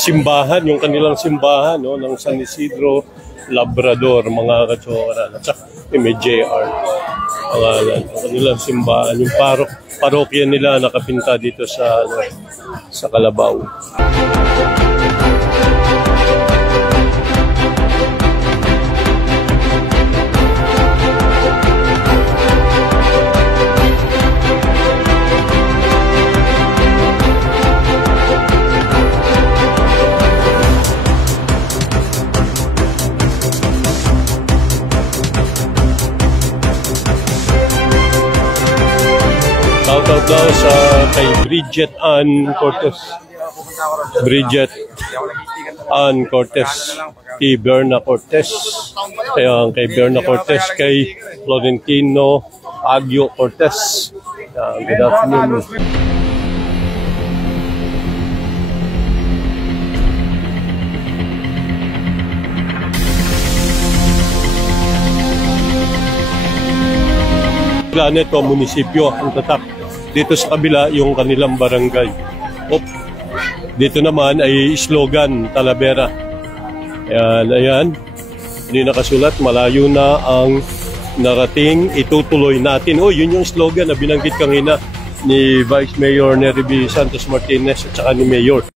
simbahan, yung kanilang simbahan, no, ng San Isidro Labrador, mga katsoran. At saka may JR. Ang kanilang simbahan, yung parokya nila nakapinta dito sa Kalabaw. Shoutout daw sa kay Bridget Ann Cortez. Bridget Ann Cortez. Kay Berna Cortez. Kay Berna Cortez. Kay Florentino Agio Cortez. Good afternoon. Planet o munisipyo ang tatak. Dito sa kabila yung kanilang barangay. Dito naman ay slogan Talavera. Ayan. Hindi nakasulat, malayo na ang narating, itutuloy natin. Yun yung slogan na binanggit kanina ni Vice Mayor Nery B. Santos Martinez at saka ni Mayor.